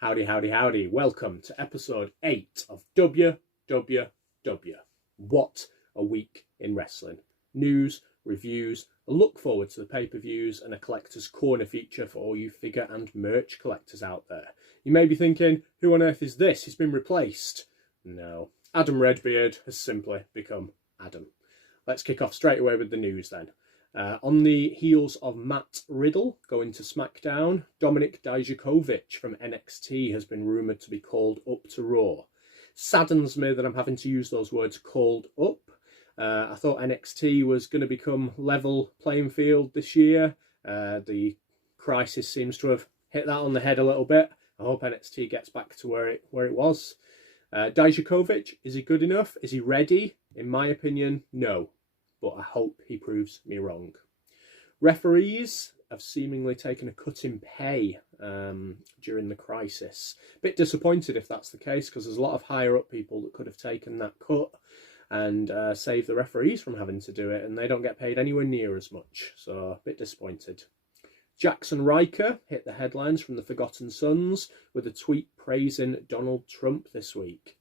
Howdy, howdy, howdy. Welcome to episode 8 of WWW. What a week in wrestling. News, reviews, a look forward to the pay-per-views, and a collector's corner feature for all you figure and merch collectors out there. You may be thinking, who on earth is this? He's been replaced. No, Adam Redbeard has simply become Adam. Let's kick off straight away with the news then. On the heels of Matt Riddle going to Smackdown, Dominik Dijakovic from NXT has been rumoured to be called up to Raw. Saddens me that I'm having to use those words, called up. I thought NXT was going to become level playing field this year. The crisis seems to have hit that on the head a little bit. I hope NXT gets back to where it was. Dijakovic, is he good enough? Is he ready? In my opinion, no. But I hope he proves me wrong. Referees have seemingly taken a cut in pay during the crisis. A bit disappointed if that's the case, because there's a lot of higher up people that could have taken that cut and saved the referees from having to do it, and they don't get paid anywhere near as much. So a bit disappointed. Jackson Ryker hit the headlines from the Forgotten Sons with a tweet praising Donald Trump this week.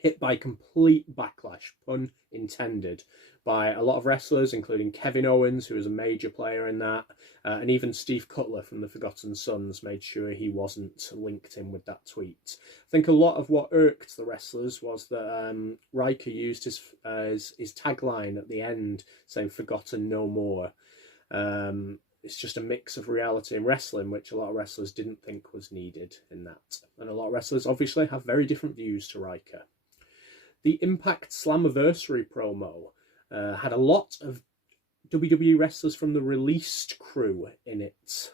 Hit by complete backlash, pun intended, by a lot of wrestlers, including Kevin Owens, who was a major player in that, and even Steve Cutler from the Forgotten Sons made sure he wasn't linked in with that tweet. I think a lot of what irked the wrestlers was that Ryker used his tagline at the end, saying "Forgotten no more." It's just a mix of reality and wrestling, which a lot of wrestlers didn't think was needed in that. And a lot of wrestlers obviously have very different views to Ryker. The Impact Slammiversary promo had a lot of WWE wrestlers from the released crew in it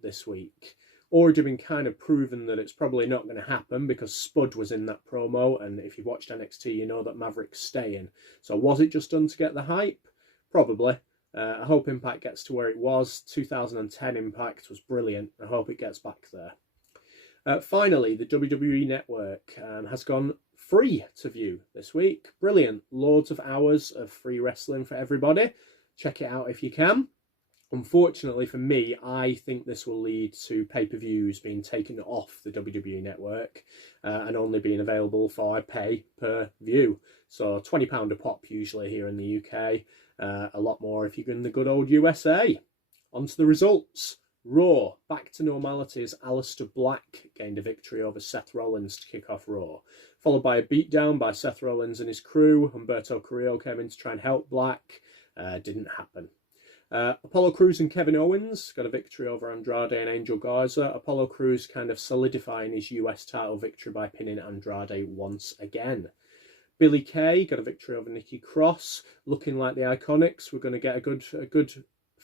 this week. Already been kind of proven that it's probably not going to happen because Spud was in that promo, and if you've watched NXT, you know that Maverick's staying. So was it just done to get the hype? Probably. I hope Impact gets to where it was. 2010 Impact was brilliant. I hope it gets back there. Finally, the WWE Network has gone free to view this week. Brilliant. Loads of hours of free wrestling for everybody. Check it out if you can. Unfortunately for me, I think this will lead to pay-per-views being taken off the WWE Network and only being available for pay per view. So £20 a pop usually here in the UK. A lot more if you're in the good old USA. On to the results. Raw, back to normality as Aleister Black gained a victory over Seth Rollins to kick off Raw, followed by a beatdown by Seth Rollins and his crew. Humberto Carrillo came in to try and help Black. Didn't happen. Apollo Crews and Kevin Owens got a victory over Andrade and Angel Garza. Apollo Crews kind of solidifying his US title victory by pinning Andrade once again. Billie Kay got a victory over Nikki Cross. Looking like the Iconics, we're going to get a good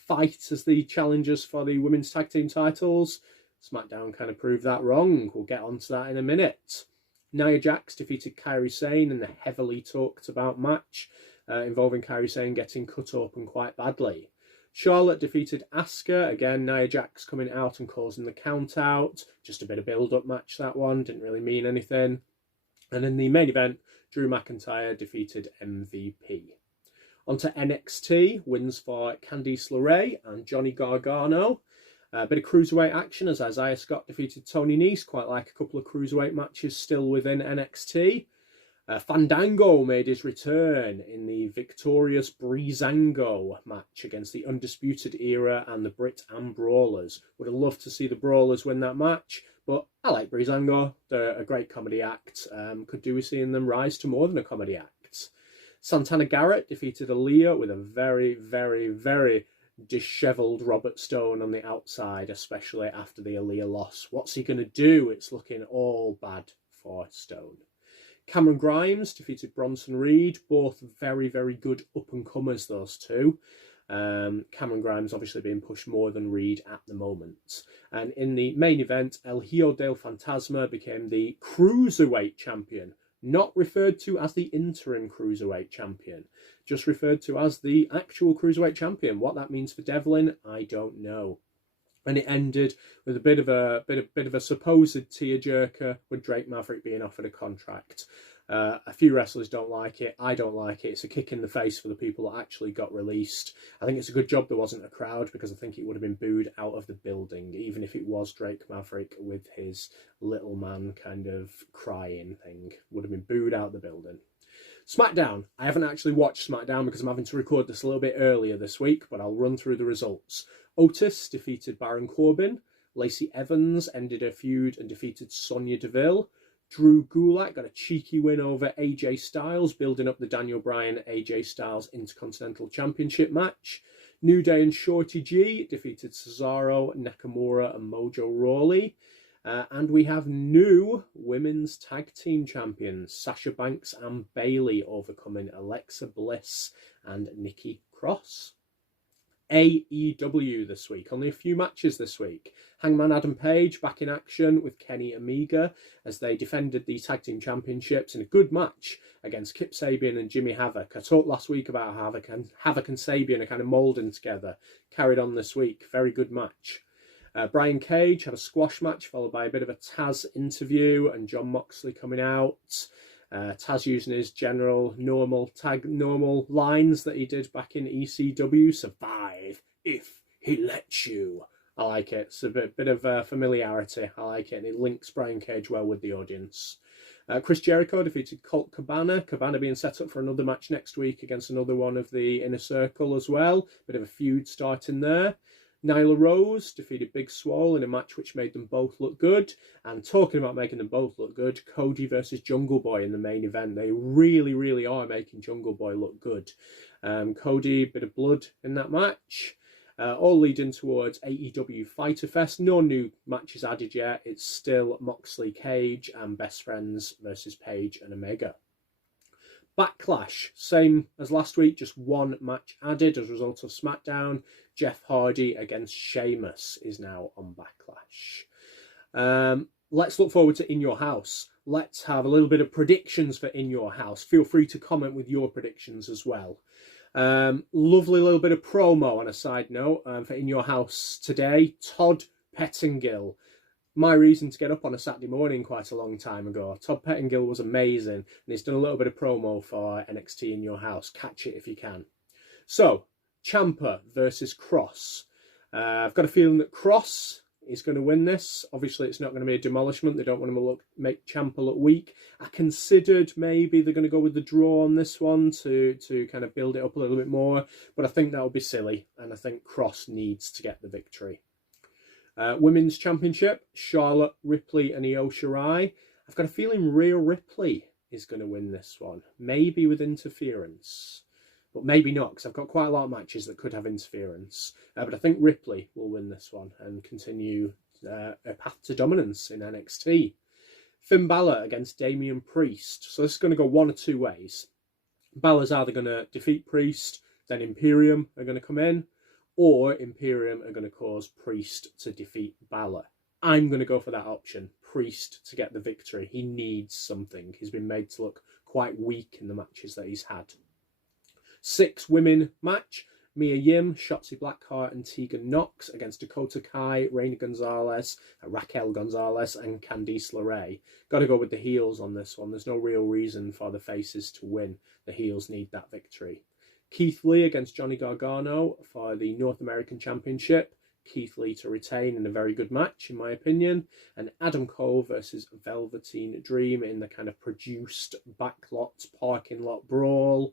fight as the challengers for the women's tag team titles. Smackdown kind of proved that wrong. We'll get onto that in a minute. Nia Jax defeated Kairi Sane in the heavily talked about match involving Kairi Sane getting cut open quite badly. Charlotte defeated Asuka. Again, Nia Jax coming out and causing the count out. Just a bit of build-up match, that one. Didn't really mean anything. And in the main event, Drew McIntyre defeated MVP. On to NXT, wins for Candice LeRae and Johnny Gargano. A bit of cruiserweight action as Isaiah Scott defeated Tony Nese, quite like a couple of cruiserweight matches still within NXT. Fandango made his return in the victorious Breezango match against the Undisputed Era and the Brit and Brawlers. Would have loved to see the Brawlers win that match, but I like Breezango. They're a great comedy act. Could do with seeing them rise to more than a comedy act. Santana Garrett defeated Aaliyah with a very, very, very dishevelled Robert Stone on the outside, especially after the Aaliyah loss. What's he going to do? It's looking all bad for Stone. Cameron Grimes defeated Bronson Reed, both very, very good up-and-comers, those two. Cameron Grimes obviously being pushed more than Reed at the moment. And in the main event, El Hijo del Fantasma became the Cruiserweight Champion. Not referred to as the interim Cruiserweight Champion, just referred to as the actual Cruiserweight Champion. What that means for Devlin, I don't know. And it ended with a bit of a supposed tearjerker with Drake Maverick being offered a contract. A few wrestlers don't like it. I don't like it. It's a kick in the face for the people that actually got released. I think it's a good job there wasn't a crowd, because I think it would have been booed out of the building, even if it was Drake Maverick with his little man kind of crying thing. Would have been booed out of the building. Smackdown. I haven't actually watched Smackdown because I'm having to record this a little bit earlier this week, but I'll run through the results. Otis defeated Baron Corbin. Lacey Evans ended her feud and defeated Sonya Deville. Drew Gulak got a cheeky win over AJ Styles, building up the Daniel Bryan-AJ Styles Intercontinental Championship match. New Day and Shorty G defeated Cesaro, Nakamura and Mojo Rawley. And we have new women's tag team champions, Sasha Banks and Bayley, overcoming Alexa Bliss and Nikki Cross. AEW this week. Only a few matches this week. Hangman Adam Page back in action with Kenny Omega as they defended the tag team championships in a good match against Kip Sabian and Jimmy Havoc. I talked last week about Havoc and Sabian are kind of moulding together. Carried on this week. Very good match. Brian Cage had a squash match followed by a bit of a Taz interview and Jon Moxley coming out. Taz using his normal lines that he did back in ECW. Survive if he lets you. I like it. It's a bit of familiarity. I like it, and it links Brian Cage well with the audience. Chris Jericho defeated Colt Cabana. Cabana being set up for another match next week against another one of the Inner Circle as well. Bit of a feud starting there. Nyla Rose defeated Big Swole in a match which made them both look good. And talking about making them both look good, Cody versus Jungle Boy in the main event. They really, really are making Jungle Boy look good. Cody, bit of blood in that match. All leading towards AEW Fyter Fest. No new matches added yet. It's still Moxley, Cage and Best Friends versus Page and Omega. Backlash, same as last week, just one match added as a result of SmackDown. Jeff Hardy against Sheamus is now on Backlash. Let's look forward to In Your House. Let's have a little bit of predictions for In Your House. Feel free to comment with your predictions as well. Lovely little bit of promo on a side note for In Your House today. Todd Pettingill. My reason to get up on a Saturday morning quite a long time ago. Todd Pettingill was amazing, and he's done a little bit of promo for NXT In Your House. Catch it if you can. So, Ciampa versus Cross. I've got a feeling that Cross is going to win this. Obviously, it's not going to be a demolishment. They don't want him to make Ciampa look weak. I considered maybe they're going to go with the draw on this one to kind of build it up a little bit more, but I think that would be silly, and I think Cross needs to get the victory. Women's Championship, Charlotte, Ripley and Io Shirai. I've got a feeling Rhea Ripley is going to win this one. Maybe with interference. But maybe not, because I've got quite a lot of matches that could have interference. But I think Ripley will win this one and continue a path to dominance in NXT. Finn Balor against Damian Priest. So this is going to go one or two ways. Balor's either going to defeat Priest, then Imperium are going to come in, or Imperium are going to cause Priest to defeat Balor. I'm going to go for that option. Priest to get the victory. He needs something. He's been made to look quite weak in the matches that he's had. 6-women match. Mia Yim, Shotzi Blackheart and Tegan Nox against Dakota Kai, Reina Gonzalez, Raquel Gonzalez and Candice LeRae. Got to go with the heels on this one. There's no real reason for the faces to win. The heels need that victory. Keith Lee against Johnny Gargano for the North American Championship. Keith Lee to retain in a very good match, in my opinion. And Adam Cole versus Velveteen Dream in the kind of produced backlot, parking lot brawl.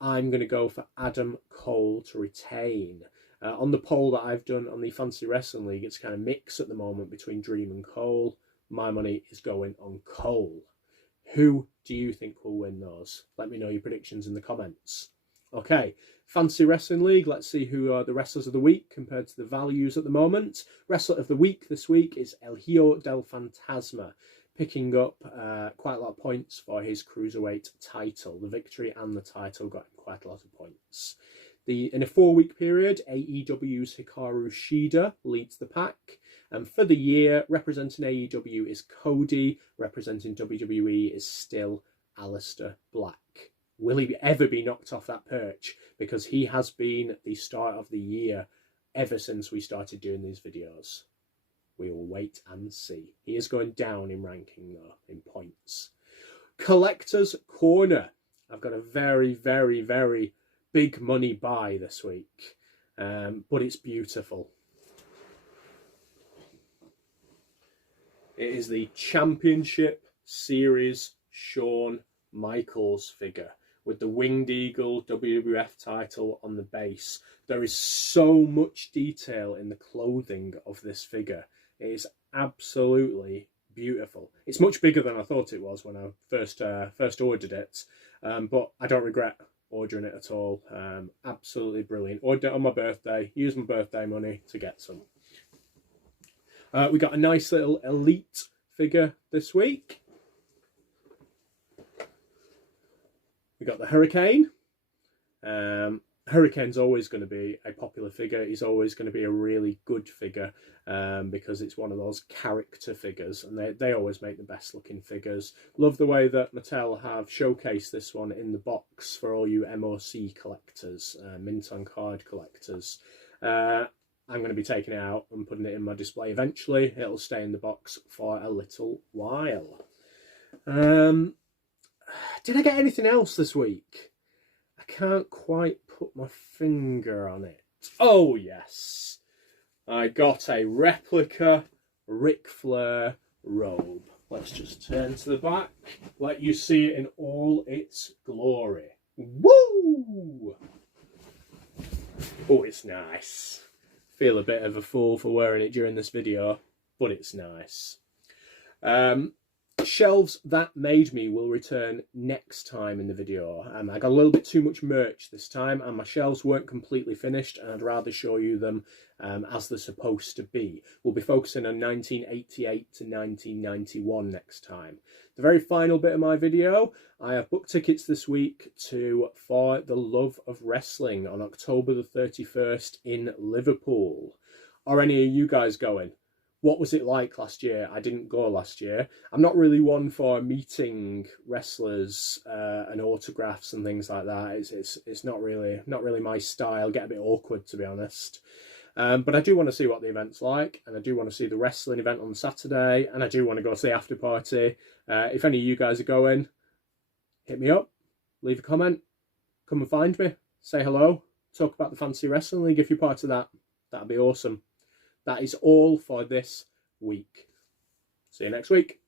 I'm going to go for Adam Cole to retain. On the poll that I've done on the Fantasy Wrestling League, it's kind of mixed at the moment between Dream and Cole. My money is going on Cole. Who do you think will win those? Let me know your predictions in the comments. Okay, Fantasy Wrestling League, let's see who are the wrestlers of the week compared to the values at the moment. Wrestler of the week this week is El Hijo del Fantasma, picking up quite a lot of points for his Cruiserweight title. The victory and the title got him quite a lot of points. In a 4-week period, AEW's Hikaru Shida leads the pack. And for the year, representing AEW is Cody, representing WWE is still Aleister Black. Will he ever be knocked off that perch? Because he has been the start of the year ever since we started doing these videos. We will wait and see. He is going down in ranking though, in points. Collector's Corner. I've got a very, very, very big money buy this week, but it's beautiful. It is the Championship Series Shawn Michaels figure with the Winged Eagle WWF title on the base. There is so much detail in the clothing of this figure. It is absolutely beautiful. It's much bigger than I thought it was when I first ordered it, but I don't regret ordering it at all. Absolutely brilliant. Ordered it on my birthday, used my birthday money to get some. We got a nice little Elite figure this week. We got the Hurricane. Hurricane's always going to be a popular figure. He's always going to be a really good figure because it's one of those character figures, and they always make the best looking figures. Love the way that Mattel have showcased this one in the box for all you MOC collectors, mint on card collectors. I'm going to be taking it out and putting it in my display eventually. It'll stay in the box for a little while. Did I get anything else this week? I can't quite put my finger on it. Oh, yes. I got a replica Ric Flair robe. Let's just turn to the back. Let you see it in all its glory. Woo! Oh, it's nice. Feel a bit of a fool for wearing it during this video, but it's nice. Shelves That Made Me will return next time in the video. I got a little bit too much merch this time, and my shelves weren't completely finished, and I'd rather show you them as they're supposed to be. We'll be focusing on 1988 to 1991 next time. The very final bit of my video, I have booked tickets this week to For the Love of Wrestling on October the 31st in Liverpool. Are any of you guys going? What was it like last year? I didn't go last year. I'm not really one for meeting wrestlers and autographs and things like that. It's not really my style. Get a bit awkward, to be honest. But I do want to see what the event's like, and I do want to see the wrestling event on Saturday, and I do want to go to the after party. If any of you guys are going, hit me up, leave a comment, come and find me, say hello, talk about the Fantasy Wrestling League if you're part of that. That'd be awesome. That is all for this week. See you next week.